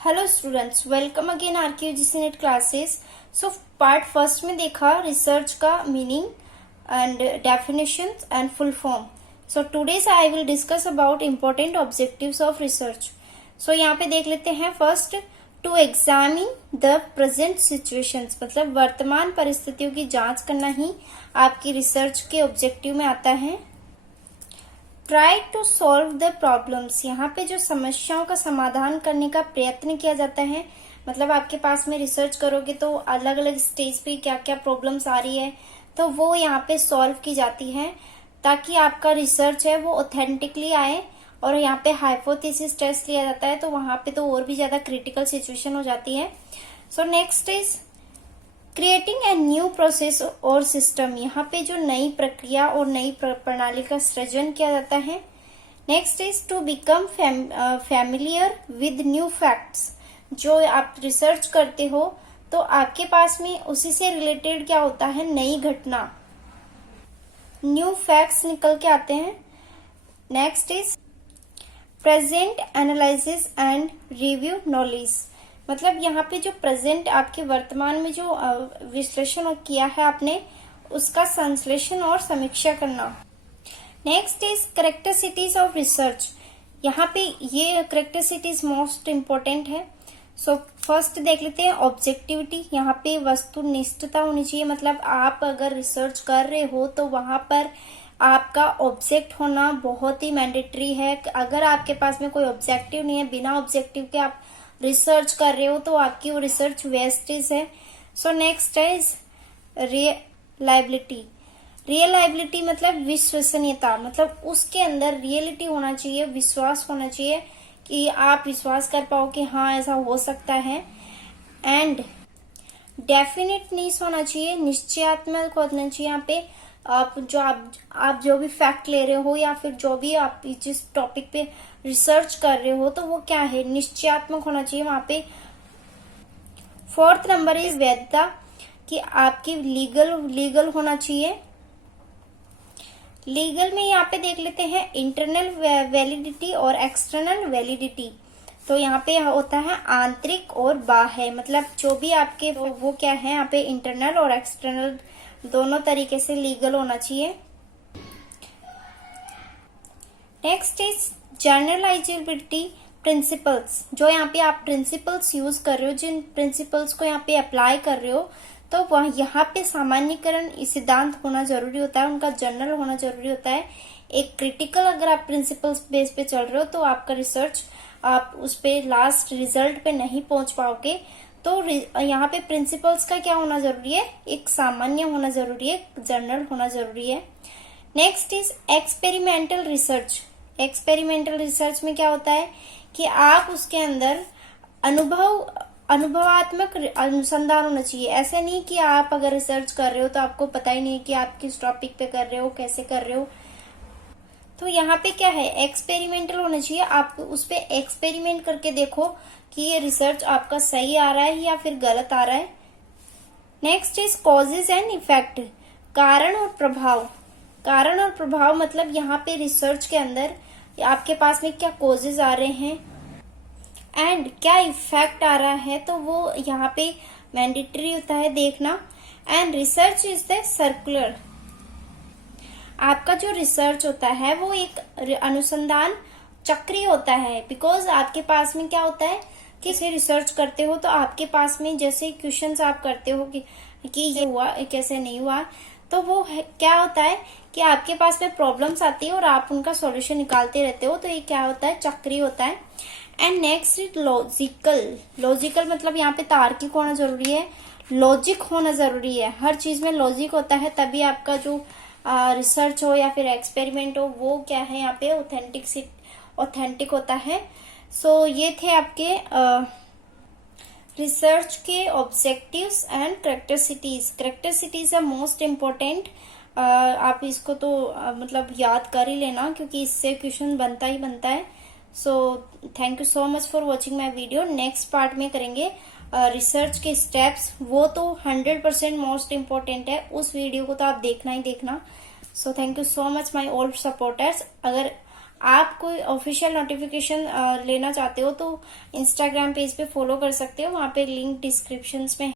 Hello students, welcome again RKGC NET classes. So part first में देखा research का meaning and definition and full form. So today's I will discuss about important objectives of research. So यहाँ पे देख लेते हैं first, to examine the present situations, मतलब वर्तमान परिस्थितियों की जांच करना ही आपकी रिसर्च के ऑब्जेक्टिव में आता है। Try to solve the problems, यहाँ पे जो समस्याओं का समाधान करने का प्रयत्न किया जाता है, मतलब आपके पास में रिसर्च करोगे तो अलग अलग स्टेज पे क्या क्या प्रॉब्लम्स आ रही है तो वो यहाँ पे सॉल्व की जाती है ताकि आपका रिसर्च है वो ऑथेंटिकली आए। और यहाँ पे हाइपोथेसिस टेस्ट लिया जाता है तो वहां पे तो और भी ज्यादा क्रिटिकल सिचुएशन हो जाती है। So next is creating a new process और सिस्टम, यहाँ पे जो नई प्रक्रिया और नई प्रणाली का सृजन किया जाता है। Next is to become familiar with new facts, जो आप रिसर्च करते हो तो आपके पास में उसी से रिलेटेड क्या होता है, नई घटना, न्यू फैक्ट्स निकल के आते हैं। Next is present analysis and review knowledge, मतलब यहाँ पे जो प्रेजेंट आपके वर्तमान में जो विश्लेषण किया है आपने उसका संश्लेषण और समीक्षा करना। Next is characteristics of research, यहाँ पे ये करेक्टरिस्टिक्स मोस्ट इम्पोर्टेंट है। सो फर्स्ट देख लेते हैं ऑब्जेक्टिविटी, यहाँ पे वस्तुनिष्ठता होनी चाहिए, मतलब आप अगर रिसर्च कर रहे हो तो वहां पर आपका ऑब्जेक्ट होना बहुत ही मैंडेटरी है। अगर आपके पास में कोई ऑब्जेक्टिव नहीं है, बिना ऑब्जेक्टिव के आप रिसर्च कर रहे हो तो आपकी वो रिसर्च वेस्टेज है। So next is reliability, reliability मतलब विश्वसनीयता, मतलब उसके अंदर रियलिटी होना चाहिए, विश्वास होना चाहिए कि आप विश्वास कर पाओ कि हाँ ऐसा हो सकता है। एंड डेफिनेटनेस होना चाहिए, निश्चयात्मक होना चाहिए। यहाँ पे आप जो भी फैक्ट ले रहे हो या फिर जो भी आप जिस टॉपिक पे रिसर्च कर रहे हो तो वो क्या है, निश्चयात्मक होना चाहिए वहां पे। फोर्थ नंबर इज वैधता, कि आपकी लीगल होना चाहिए। लीगल में यहाँ पे देख लेते हैं इंटरनल वैलिडिटी और एक्सटर्नल वैलिडिटी, तो यहाँ पे होता है आंतरिक और बाह्य, मतलब जो भी आपके वो क्या है यहाँ पे इंटरनल और एक्सटर्नल दोनों तरीके से लीगल होना चाहिए। नेक्स्ट इज जनरलाइजेबिलिटी प्रिंसिपल्स, जो यहाँ पे आप प्रिंसिपल्स यूज कर रहे हो, जिन प्रिंसिपल्स को यहाँ पे अप्लाई कर रहे हो तो वह यहाँ पे सामान्यकरण सिद्धांत होना जरूरी होता है, उनका जनरल होना जरूरी होता है। एक क्रिटिकल अगर आप प्रिंसिपल्स बेस पे चल रहे हो तो आपका रिसर्च आप उस पे लास्ट रिजल्ट पे नहीं पहुंच पाओगे। तो यहाँ पे प्रिंसिपल्स का क्या होना जरूरी है, एक सामान्य होना जरूरी है, जनरल होना जरूरी है। Next is experimental research, experimental research में क्या होता है कि आप उसके अंदर अनुभवात्मक अनुसंधान होना चाहिए। ऐसा नहीं कि आप अगर रिसर्च कर रहे हो तो आपको पता ही नहीं कि आप किस टॉपिक पे कर रहे हो, कैसे कर रहे हो। तो यहाँ पे क्या है, एक्सपेरिमेंटल होना चाहिए, आप उस पे एक्सपेरिमेंट करके देखो कि ये रिसर्च आपका सही आ रहा है या फिर गलत आ रहा है। Next is causes and effect, कारण और प्रभाव। कारण और प्रभाव मतलब यहाँ पे रिसर्च के अंदर आपके पास में क्या कॉजेज आ रहे हैं एंड क्या इफेक्ट आ रहा है, तो वो यहाँ पे मैंडेटरी होता है देखना। And research is the circular, आपका जो रिसर्च होता है वो एक अनुसंधान चक्रीय होता है, बिकॉज आपके पास में क्या होता है कि जैसे रिसर्च करते हो तो आपके पास में जैसे क्वेश्चंस आप करते हो कि ये हुआ कैसे नहीं हुआ, तो वो क्या होता है कि आपके पास में प्रॉब्लम्स आती है और आप उनका सॉल्यूशन निकालते रहते हो, तो ये क्या होता है, चक्रीय होता है। And next is logical, logical मतलब यहाँ पे तार्किक होना जरूरी है, लॉजिक होना जरूरी है, हर चीज में लॉजिक होता है तभी आपका जो रिसर्च हो या फिर एक्सपेरिमेंट हो वो क्या है यहाँ पे ऑथेंटिक होता है। सो ये थे आपके रिसर्च के ऑब्जेक्टिव्स एंड करेक्टरिस्टिक्स। करेक्टरिस्टिक्स है मोस्ट इम्पोर्टेंट, आप इसको तो मतलब याद कर ही लेना क्योंकि इससे क्वेश्चन बनता ही बनता है। So thank you so much for watching my video. Next part में करेंगे रिसर्च के स्टेप्स, वो तो 100% मोस्ट इम्पोर्टेंट है, उस वीडियो को तो आप देखना ही देखना। So thank you so much my all supporters. अगर आप कोई ऑफिशियल नोटिफिकेशन लेना चाहते हो तो इंस्टाग्राम पेज पे फॉलो कर सकते हो, वहाँ पे लिंक डिस्क्रिप्शंस में